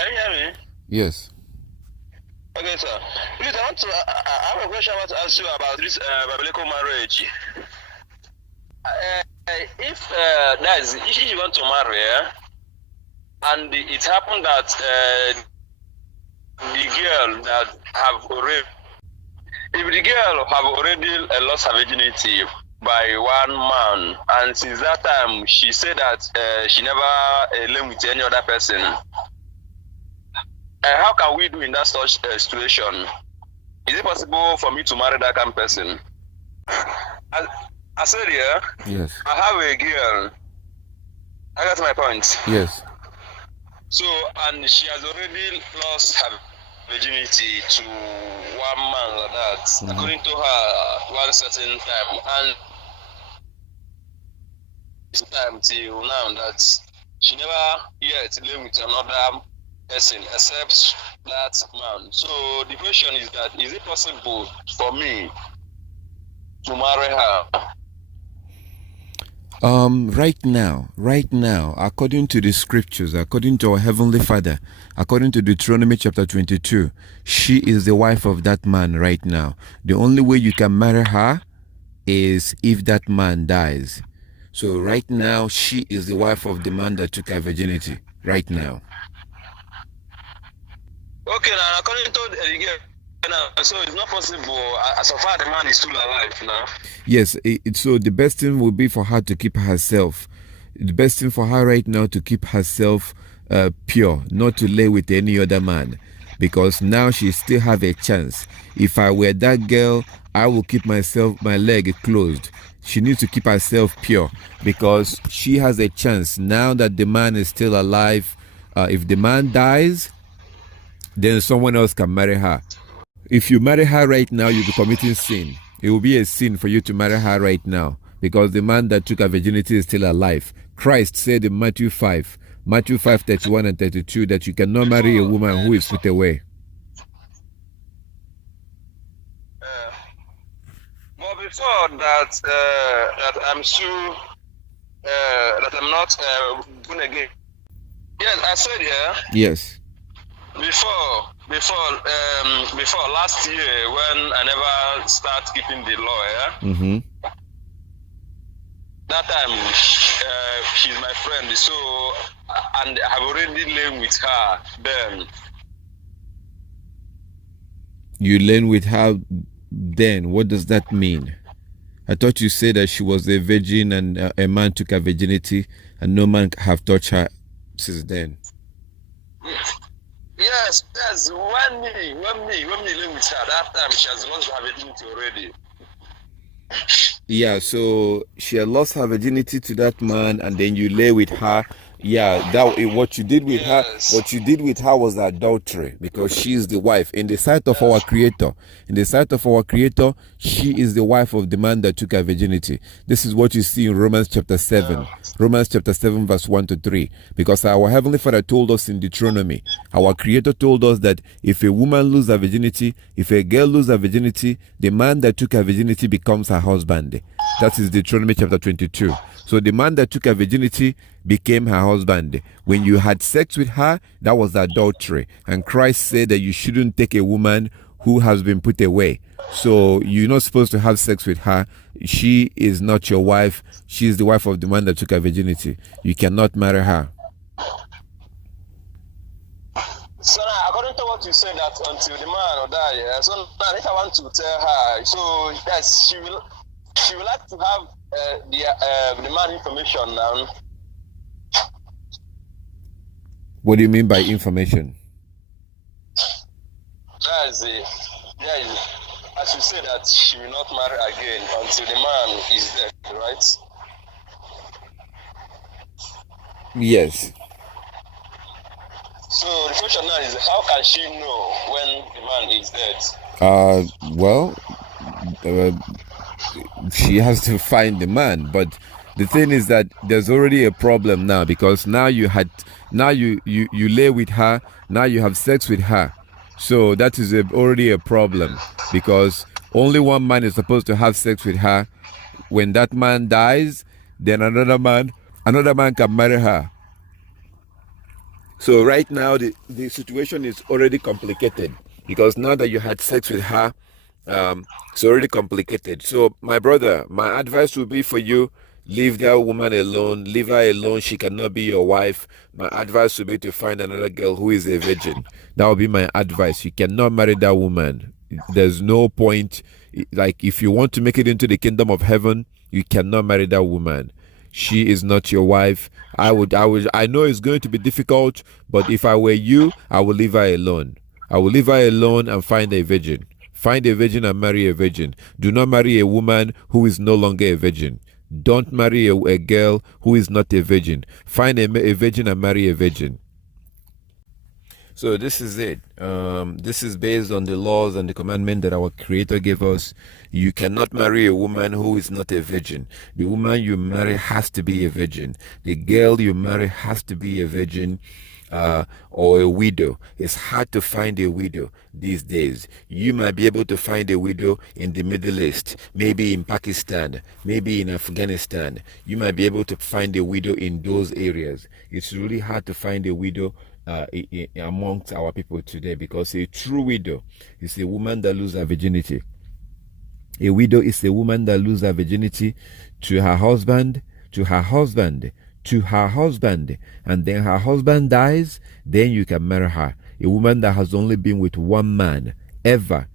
Can you hear me? Yes. Okay, sir. Please, I have a question I want to ask you about this biblical marriage. If you want to marry, and it happened that the girl that have already, if the girl have already lost her virginity by one man, and since that time she said that she never lay with any other person, how can we do in that such situation? Is it possible for me to marry that kind of person? I said, yeah. Yes. I have a girl. I got my point. Yes. So, and she has already lost her virginity to one man like that, according to her, one certain time. And this time till now that she never yet lay with another person except that man. So the question is that, is it possible for me to marry her? Right now, according to the scriptures, according to our Heavenly Father, according to Deuteronomy chapter 22, she is the wife of that man right now. The only way you can marry her is if that man dies. So right now, she is the wife of the man that took her virginity, right now. Okay, now according to the girl, so it's not possible as far the man is still alive now. Yes, so the best thing would be for her to keep herself. The best thing for her right now to keep herself pure, not to lay with any other man, because now she still have a chance. If I were that girl, I will keep my leg closed. She needs to keep herself pure because she has a chance now that the man is still alive. If the man dies, then someone else can marry her. If you marry her right now, you'll be committing sin. It will be a sin for you to marry her right now because the man that took her virginity is still alive. Christ said in Matthew 5:31 and 32, that you cannot marry a woman who is put away. But before that, that I'm sure that I'm not born again. Yes, I said Yes. Before last year when I never start keeping the law, that time she's my friend, so and I've already lain with her then. You lay with her then? What does that mean? I thought you said that she was a virgin and a man took her virginity and no man have touched her since then. Yes, when me lay with her, that time she has lost her virginity already. Yeah, so she had lost her virginity to that man and then you lay with her. Yeah, what you did with her was adultery because she is the wife. In the sight of our Creator, she is the wife of the man that took her virginity. This is what you see in Romans chapter 7 verse 1 to 3. Because our Heavenly Father told us in Deuteronomy, our Creator told us that if a woman loses her virginity, if a girl loses her virginity, the man that took her virginity becomes her husband. That is Deuteronomy chapter 22. So the man that took her virginity became her husband. When you had sex with her, that was adultery. And Christ said that you shouldn't take a woman who has been put away. So you're not supposed to have sex with her. She is not your wife. She is the wife of the man that took her virginity. You cannot marry her. So now, according to what you said, that until the man will die, so now if I want to tell her, so yes, she will like to have the man information now. What do you mean by information? As you say that she will not marry again until the man is dead, right? Yes. So the question now is, how can she know when the man is dead? She has to find the man, but the thing is that there's already a problem now because now you lay with her, now you have sex with her. So that is already a problem because only one man is supposed to have sex with her. When that man dies, then another man can marry her. So right now the situation is already complicated because now that you had sex with her, it's already complicated. So my brother, my advice would be for you, leave that woman alone, leave her alone. She cannot be your wife. My advice would be to find another girl who is a virgin. That would be my advice. You cannot marry that woman. There's no point. Like, if you want to make it into the kingdom of heaven, you cannot marry that woman. She is not your wife. I know it's going to be difficult, but if I were you, I would leave her alone. I will leave her alone and find a virgin. Find a virgin and marry a virgin. Do not marry a woman who is no longer a virgin. Don't marry a girl who is not a virgin. Find a virgin and marry a virgin. So this is it. This is based on the laws and the commandment that our Creator gave us. You cannot marry a woman who is not a virgin. The woman you marry has to be a virgin. The girl you marry has to be a virgin. Or a widow. It's hard to find a widow these days. You might be able to find a widow in the Middle East, maybe in Pakistan, maybe in Afghanistan. You might be able to find a widow in those areas. It's really hard to find a widow amongst our people today, because a true widow is a woman that loses her virginity. A widow is a woman that loses her virginity to her husband, to her husband, and then her husband dies, then you can marry her. A woman that has only been with one man ever,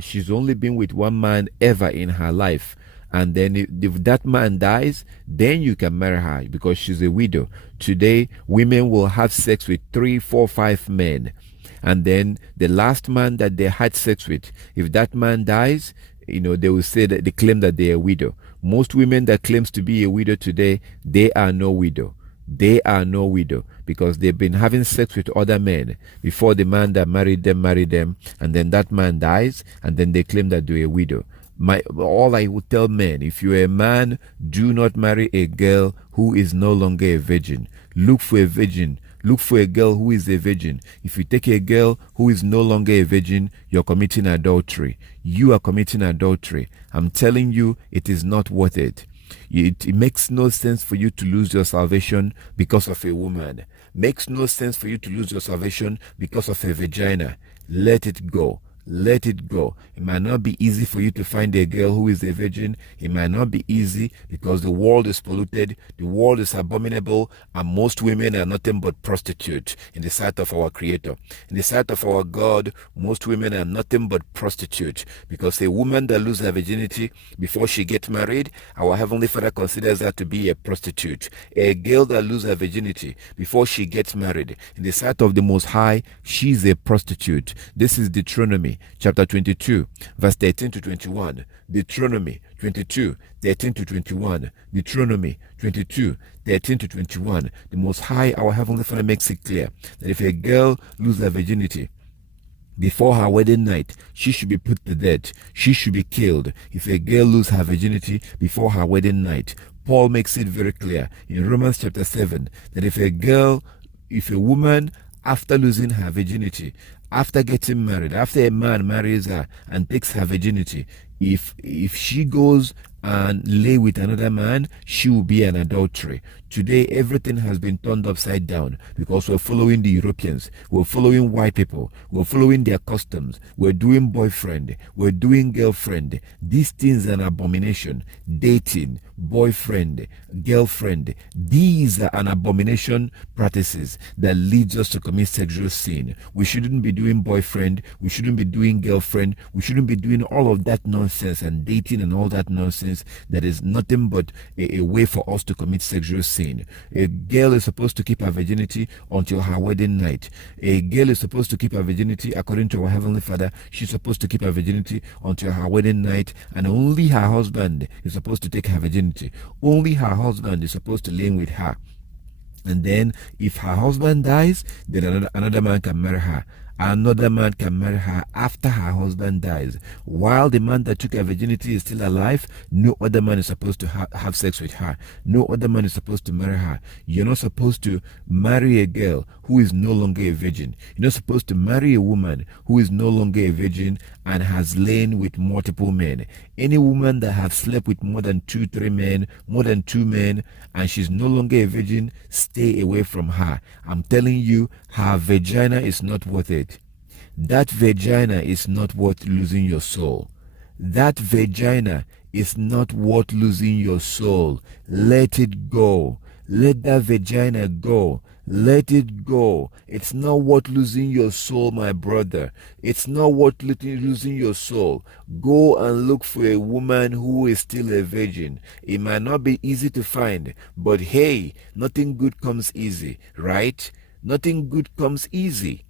she's only been with one man ever in her life, and then if that man dies, then you can marry her because she's a widow. Today, women will have sex with 3, 4, 5 men, and then the last man that they had sex with, if that man dies, they will say that they claim that they are a widow. Most women that claims to be a widow today, they are no widow. They are no widow because they've been having sex with other men before the man that married them, and then that man dies, and then they claim that they're a widow. All I would tell men, if you're a man, do not marry a girl who is no longer a virgin. Look for a virgin. Look for a girl who is a virgin. If you take a girl who is no longer a virgin, you're committing adultery. You are committing adultery. I'm telling you, it is not worth it. It makes no sense for you to lose your salvation because of a woman. Makes no sense for you to lose your salvation because of a vagina. Let it go. Let it go. It might not be easy for you to find a girl who is a virgin. It might not be easy because the world is polluted, the world is abominable, and most women are nothing but prostitutes in the sight of our Creator. In the sight of our God, most women are nothing but prostitutes, because a woman that loses her virginity before she gets married, our Heavenly Father considers her to be a prostitute. A girl that loses her virginity before she gets married, in the sight of the Most High, she's a prostitute. This is Deuteronomy chapter 22, verse 13 to 21. Deuteronomy 22, 13 to 21. Deuteronomy 22, 13 to 21. The Most High, our Heavenly Father, makes it clear that if a girl loses her virginity before her wedding night, she should be put to death. She should be killed. If a girl loses her virginity before her wedding night, Paul makes it very clear in Romans chapter 7 that if a woman, after losing her virginity, after getting married, after a man marries her and takes her virginity, if she goes and lay with another man, she will be an adultery. Today, everything has been turned upside down because we're following the Europeans, we're following white people, we're following their customs, we're doing boyfriend, we're doing girlfriend. These things are an abomination. Dating, boyfriend, girlfriend, these are an abomination practices that leads us to commit sexual sin. We shouldn't be doing boyfriend, we shouldn't be doing girlfriend, we shouldn't be doing all of that nonsense and dating and all that nonsense that is nothing but a way for us to commit sexual sin. A girl is supposed to keep her virginity until her wedding night. A girl is supposed to keep her virginity according to our Heavenly Father. She's supposed to keep her virginity until her wedding night, and only her husband is supposed to take her virginity. Only her husband is supposed to lay with her. And then if her husband dies, then another man can marry her. another man can marry her after her husband dies. While the man that took her virginity is still alive, no other man is supposed to have sex with her. No other man is supposed to marry her. You're not supposed to marry a girl who is no longer a virgin. You're not supposed to marry a woman who is no longer a virgin and has lain with multiple men. Any woman that has slept with more than 2-3 men, more than 2 men, and she's no longer a virgin, stay away from her. I'm telling you, her vagina is not worth it. That vagina is not worth losing your soul. That vagina is not worth losing your soul. Let it go. Let that vagina go. Let it go. It's not worth losing your soul, my brother. It's not worth losing your soul. Go and look for a woman who is still a virgin. It might not be easy to find, but hey, nothing good comes easy, right? Nothing good comes easy.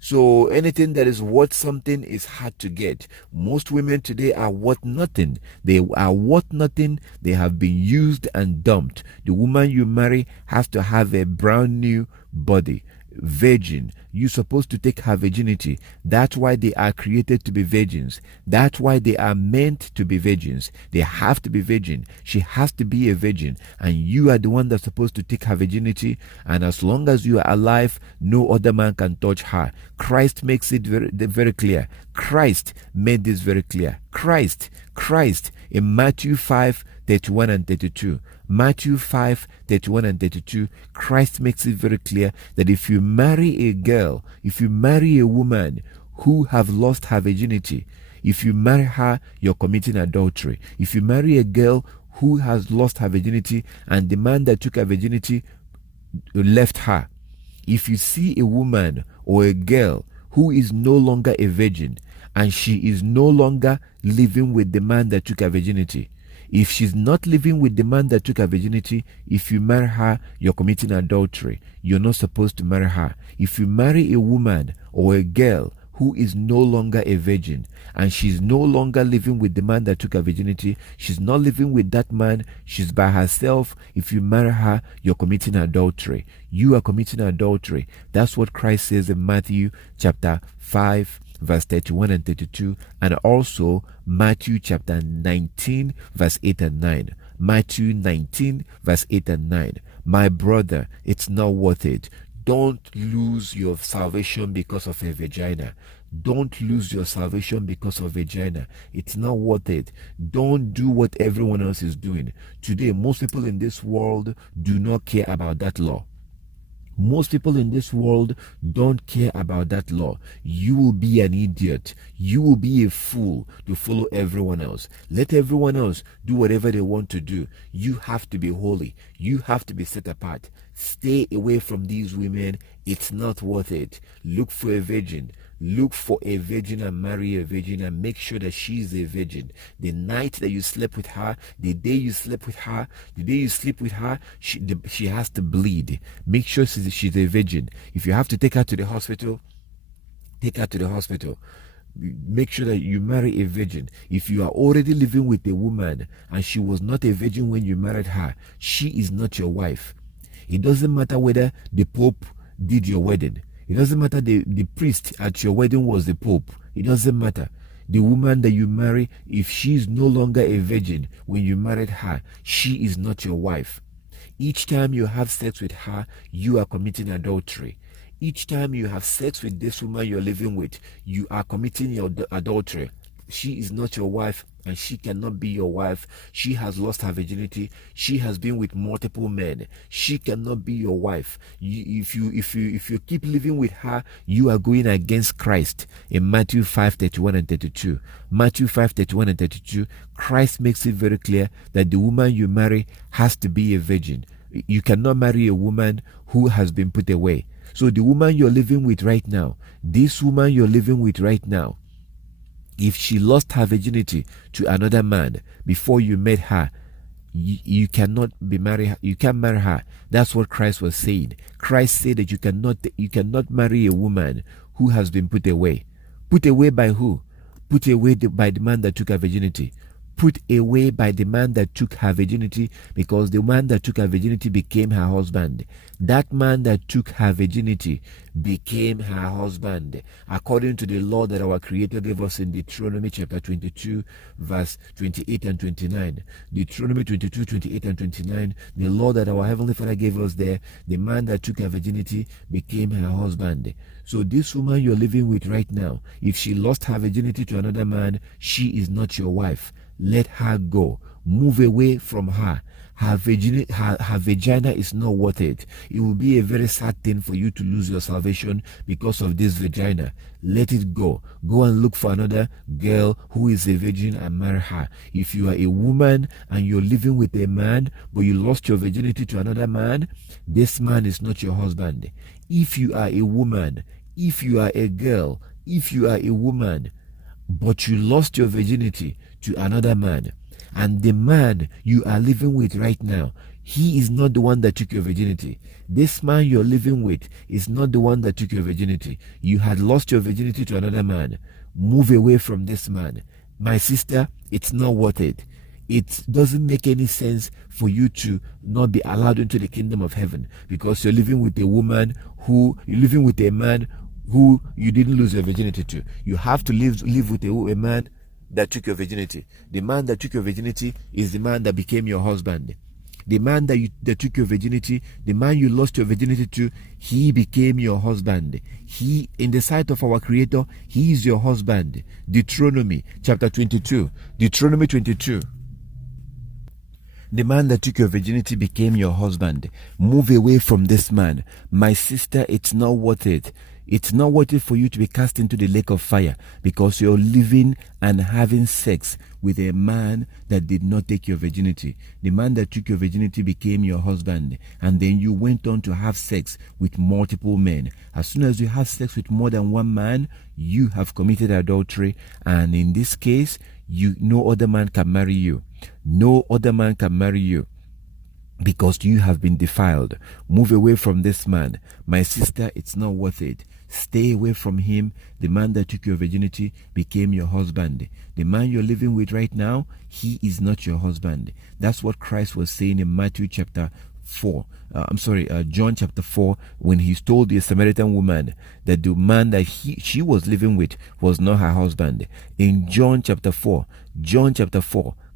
So anything that is worth something is hard to get. Most women today are worth nothing. They are worth nothing. They have been used and dumped. The woman you marry has to have a brand new body. Virgin. You're supposed to take her virginity. That's why they are created to be virgins. That's why they are meant to be virgins. They have to be virgin. She has to be a virgin. And you are the one that's supposed to take her virginity. And as long as you are alive, no other man can touch her. Christ makes it very clear. Christ made this very clear. Christ in Matthew 5:31 and 32. Matthew 5:31 and 32, Christ makes it very clear that if you marry a girl, if you marry a woman who have lost her virginity, if you marry her, you're committing adultery. If you marry a girl who has lost her virginity and the man that took her virginity left her, if you see a woman or a girl who is no longer a virgin and she is no longer living with the man that took her virginity, if she's not living with the man that took her virginity, if you marry her, you're committing adultery. You're not supposed to marry her. If you marry a woman or a girl who is no longer a virgin and she's no longer living with the man that took her virginity, she's not living with that man, she's by herself. If you marry her, you're committing adultery. You are committing adultery. That's what Christ says in Matthew chapter 5 verse 31 and 32, and also Matthew chapter 19 verse 8 and 9. Matthew 19 verse 8 and 9. My brother, it's not worth it. Don't lose your salvation because of a vagina. Don't lose your salvation because of vagina. It's not worth it. Don't do what everyone else is doing. Today, most people in this world do not care about that law. Most people in this world don't care about that law. You will be an idiot. You will be a fool to follow everyone else. Let everyone else do whatever they want to do. You have to be holy. You have to be set apart. Stay away from these women. It's not worth it. Look for a virgin. Look for a virgin and marry a virgin and make sure that she's a virgin. The night that you slept with her, the day you slept with her, the day you sleep with her, she has to bleed. Make sure she's a virgin. If you have to take her to the hospital, take her to the hospital. Make sure that you marry a virgin. If you are already living with a woman and she was not a virgin when you married her, she is not your wife. It doesn't matter whether the Pope did your wedding. It doesn't matter the priest at your wedding was the Pope. It doesn't matter. The woman that you marry, if she is no longer a virgin when you married her, she is not your wife. Each time you have sex with her, you are committing adultery. Each time you have sex with this woman you're living with, you are committing your adultery. She is not your wife and she cannot be your wife. She has lost her virginity. She has been with multiple men. She cannot be your wife. If you keep living with her, you are going against Christ. In Matthew 5:31 and 32. Matthew 5:31 and 32, Christ makes it very clear that the woman you marry has to be a virgin. You cannot marry a woman who has been put away. So the woman you're living with right now, this woman you're living with right now, if she lost her virginity to another man before you met her, you cannot be married. You can't marry her. That's what Christ was saying. Christ said that you cannot marry a woman who has been put away. Put away by who? Put away by the man that took her virginity. put away by the man that took her virginity, because the man that took her virginity became her husband. That man that took her virginity became her husband, according to the law that our Creator gave us in Deuteronomy chapter 22, verse 28 and 29. Deuteronomy 22, 28 and 29, the law that our Heavenly Father gave us there, the man that took her virginity became her husband. So this woman you're living with right now, if she lost her virginity to another man, she is not your wife. Let her go. Move away from her. Her vagina is not worth it. It will be a very sad thing for you to lose your salvation because of this vagina. Let it go. Go and look for another girl who is a virgin and marry her. If you are a woman and you're living with a man, but you lost your virginity to another man, this man is not your husband. If you are a woman, if you are a girl, if you are a woman, but you lost your virginity to another man, and the man you are living with right now, he is not the one that took your virginity. This man you're living with is not the one that took your virginity. You had lost your virginity to another man. Move away from this man. My sister, it's not worth it. It doesn't make any sense for you to not be allowed into the kingdom of heaven because you're living with a woman you're living with a man who you didn't lose your virginity to. You have to live with a man that took your virginity. The man that took your virginity is the man that became your husband. The man that took your virginity, the man you lost your virginity to, he became your husband. He, in the sight of our Creator, he is your husband. Deuteronomy chapter 22. Deuteronomy 22. The man that took your virginity became your husband. Move away from this man. My sister, it's not worth it. It's not worth it for you to be cast into the lake of fire because you're living and having sex with a man that did not take your virginity. The man that took your virginity became your husband, and then you went on to have sex with multiple men. As soon as you have sex with more than one man, you have committed adultery, and in this case, no other man can marry you. No other man can marry you, because you have been defiled. Move away from this man. My sister, it's not worth it. Stay away from him. The man that took your virginity became your husband. The man you're living with right now, he is not your husband. That's what Christ was saying in Matthew chapter 4. John chapter 4, when he told the Samaritan woman that the man that she was living with was not her husband. In John chapter 4,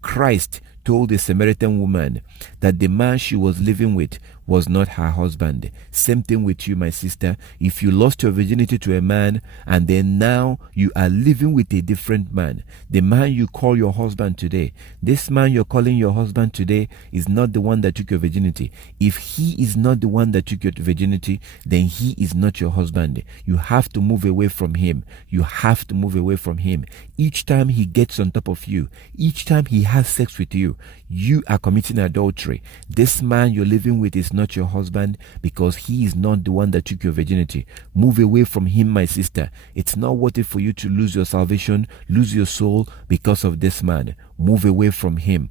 Christ told the Samaritan woman that the man she was living with was not her husband. Same thing with you, my sister. If you lost your virginity to a man and then now you are living with a different man, the man you call your husband today, this man you're calling your husband today is not the one that took your virginity. If he is not the one that took your virginity, then he is not your husband. You have to move away from him. You have to move away from him. Each time he gets on top of you, each time he has sex with you, you are committing adultery. This man you're living with is not your husband because he is not the one that took your virginity. Move away from him, my sister. It's not worth it for you to lose your salvation, lose your soul because of this man. Move away from him.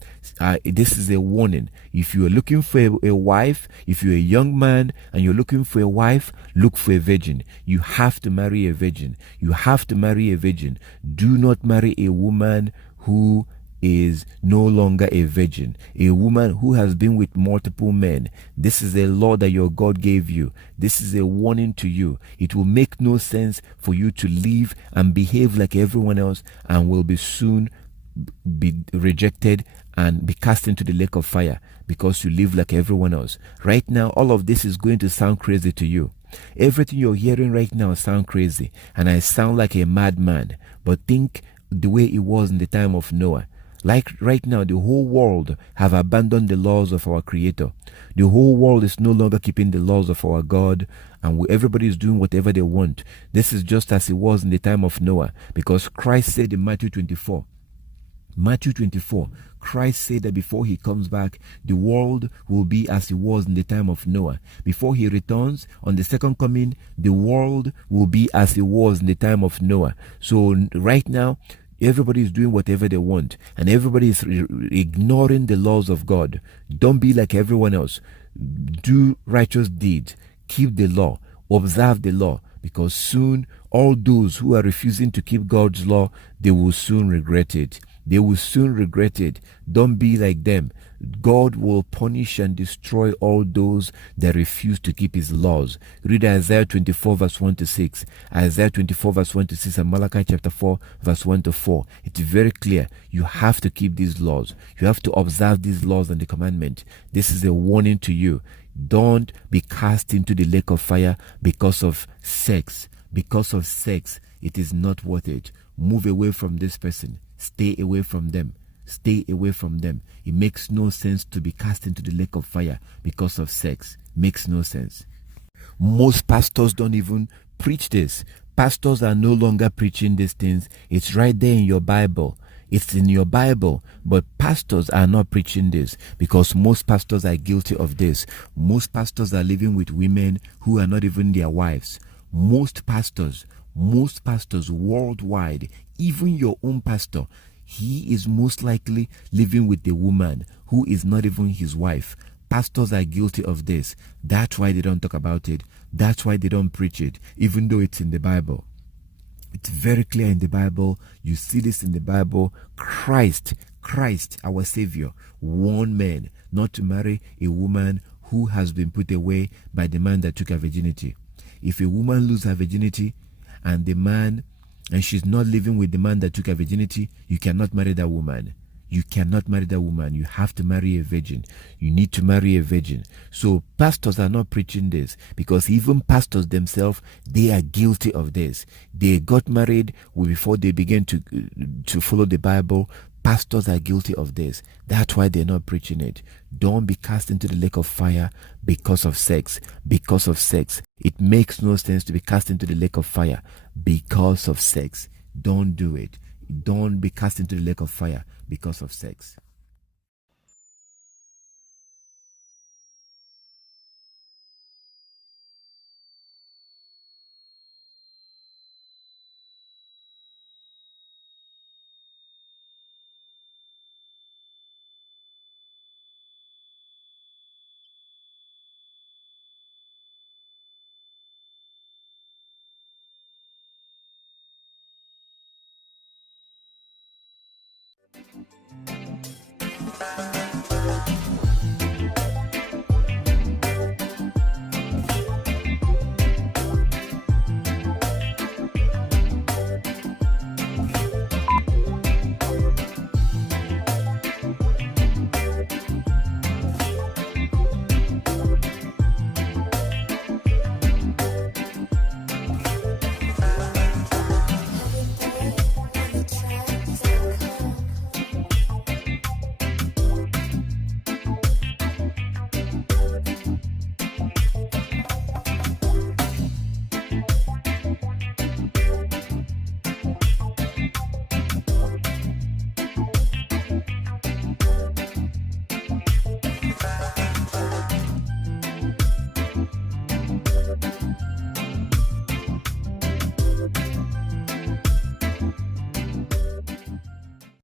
This is a warning. If you are looking for a wife, if you're a young man and you're looking for a wife, look for a virgin. You have to marry a virgin. You have to marry a virgin. Do not marry a woman who is no longer a virgin, a woman who has been with multiple men. This is a law that your God gave you. This is a warning to you. It will make no sense for you to live and behave like everyone else and will be soon be rejected and be cast into the lake of fire because you live like everyone else. Right now, all of this is going to sound crazy to you. Everything you're hearing right now sounds crazy, and I sound like a madman. But think the way it was in the time of Noah. Like right now, the whole world have abandoned the laws of our Creator. The whole world is no longer keeping the laws of our God, and everybody is doing whatever they want. This is just as it was in the time of Noah, because Christ said in Matthew 24, Christ said that before he comes back, the world will be as it was in the time of Noah. Before he returns on the second coming, the world will be as it was in the time of Noah. So right now, everybody is doing whatever they want, and everybody is ignoring the laws of God. Don't be like everyone else. Do righteous deeds. Keep the law. Observe the law, because soon all those who are refusing to keep God's law, they will soon regret it. They will soon regret it. Don't be like them. God will punish and destroy all those that refuse to keep his laws. Read Isaiah 24 verse 1 to 6. Isaiah 24 verse 1 to 6 and Malachi chapter 4 verse 1 to 4. It's very clear. You have to keep these laws. You have to observe these laws and the commandment. This is a warning to you. Don't be cast into the lake of fire because of sex. Because of sex, it is not worth it. Move away from this person. Stay away from them. Stay away from them. It makes no sense to be cast into the lake of fire because of sex. Makes no sense. Most pastors don't even preach this. Pastors are no longer preaching these things. It's right there in your Bible. It's in your Bible, but pastors are not preaching this because most pastors are guilty of this. Most pastors are living with women who are not even their wives. Most pastors worldwide, even your own pastor, he is most likely living with a woman who is not even his wife. Pastors are guilty of this. That's why they don't talk about it. That's why they don't preach it, even though it's in the Bible. It's very clear in the Bible. You see this in the Bible. Christ, our Savior, warned men not to marry a woman who has been put away by the man that took her virginity. If a woman loses her virginity and she's not living with the man that took her virginity, you cannot marry that woman. You cannot marry that woman. You have to marry a virgin. You need to marry a virgin. So pastors are not preaching this because even pastors themselves, they are guilty of this. They got married before they began to follow the Bible. Pastors are guilty of this. That's why they're not preaching it. Don't be cast into the lake of fire because of sex. Because of sex. It makes no sense to be cast into the lake of fire because of sex. Don't do it. Don't be cast into the lake of fire because of sex.